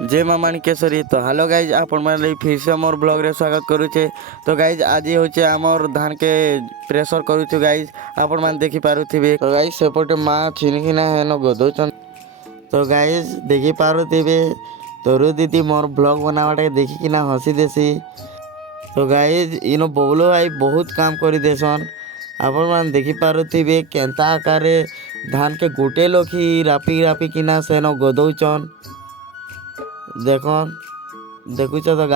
जय मां माणिकेश्वरी। तो हेलो गाइज आपण मैंने फिर से मोर ब्लॉग रे स्वागत करुचे। तो गाइज आज होचे आमर धान के प्रेशर करुछु गाइज आपण मैंने देखि पारुथिबे। तो गाइज सेपटे माँ छिनिकिना हेन गदौछन। तो गाइज देखि पारुथिबे तोरु दीदी मोर ब्लॉग बनावाटा देखिकिना हसी देसी। तो गाइज इनो बबलू भाई बहुत काम करी देसन। आपण मैंने देखि पारुथिबे केंता आकारे धान के गोटे लोखी रापी रापी किना सेन गदौछन। देखन देखुच तो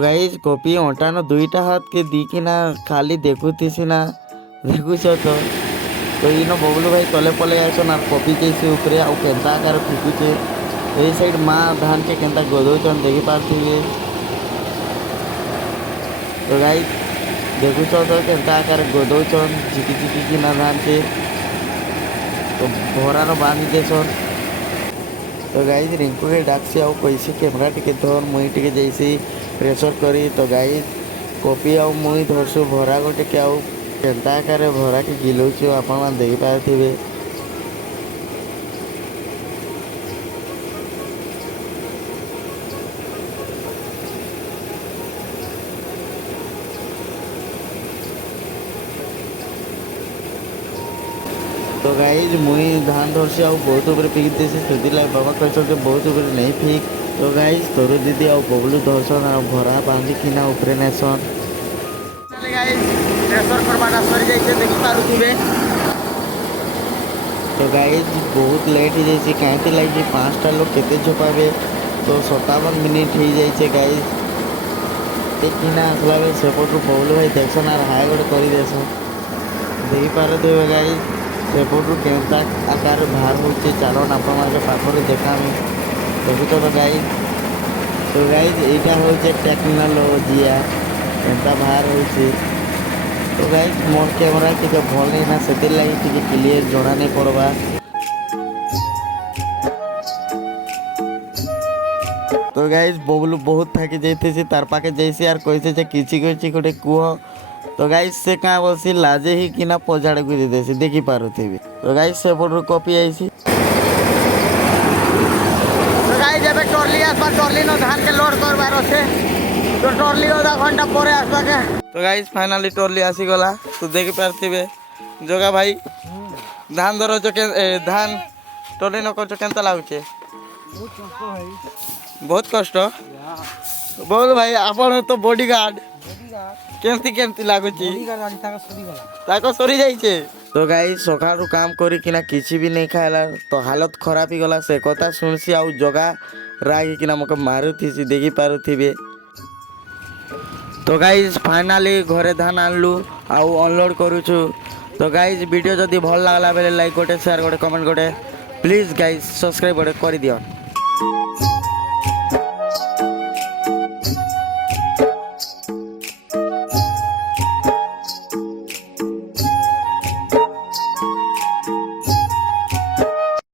गाइज कॉपी अटा न दुईटा हाथ के दीकिना खाली देखुतीसी ना देखुच तो इन बबलू भाई तले पले आसन और कॉपी जैसे ऊपर आउ केंता आकार फिकुचे। ये साइड माँ धान के केंता गदौछन देखि पारथिबे। तो गाइज देखुच तो केंता आकार गदौछन झिकी झिकी किना धान के तो भरा न बांधी देसन। तो गाइज रिंकू के डाकसी आउ कैसे कैमरा टिके धर मुई टिके जैसे प्रेशर करी। तो गाइज कॉपी आउ मुई धरसु भरा गोटे के आउ केंता आकार भरा के गिलौछु आपण मैंने देखि पारथिबे। तो गाइज मुई धान धरसी आउ बहुत ऊपर फिक देसी से बाबा कहते बहुत ऊपर नहीं फिक। तो गाइज तोर दीदी आउ बबलू धरसन आ भरा बांधी किना ऊपर नेसन। तो गाइज बहुत लेट हो जाए कहीं लगे 5टा लोग केते झोपाबे। तो 57 मिनिट हो जाए गाइज किना आसला बेले सेपटू बबलू भाई देखसन आर हाय गोटे कर देसन देखी पारे गाइज सेपटू केंता आकार बाहर होचे चालन आपण माने पाखरे देखामी देखुच तो गाइज। तो गाइज यहाँ हूँ टेक्नोलोजिया केंता बाहर होचे। तो गाइज मोर कैमरा टी भल नहीं ना से लगी टी क्लीयर जना नहीं पड़वा। तो गाइज बबलू बहुत थकी जाइए तार पाखे जैसे यार कैसे किसी किसी गोटे कह। तो गाइज से क्या बसी लाजे ही किना पजाड़ को दे देसी देखी पारुथी। तो गाइज से पटू कॉपी आई। तो गाइज एबे टर्ली आसबा टर्ली न धान के लोड करबार আছে। तो टर्ली आधा घंटा पर आसबा के। तो गाइज फाइनली टर्ली आसी गला। तो देखि पारथिबे जोगा भाई धान धरो जो के धान टर्ली न कर केनता लागुचे। बहुत कष्ट बोल भाई आपण तो बॉडीगार्ड केमती केमती लागुची ताको सरी जाइछे। तो गाइज सकाळू काम करी किना किछि भी नहीं खाइला तो हालत खराब ही गला से कथा सुनसी आउ जगह रागी किना मके मारुथीसी देखि पारुथिबे। तो गाइज फाइनली घरे धान आनलु आउ अनलोड करूछु। तो गाइज वीडियो जदी भल लागला बेले लाइक गोटे शेयर गोटे कमेंट गोटे प्लीज गाइज सब्सक्राइब गोटे कर दियो।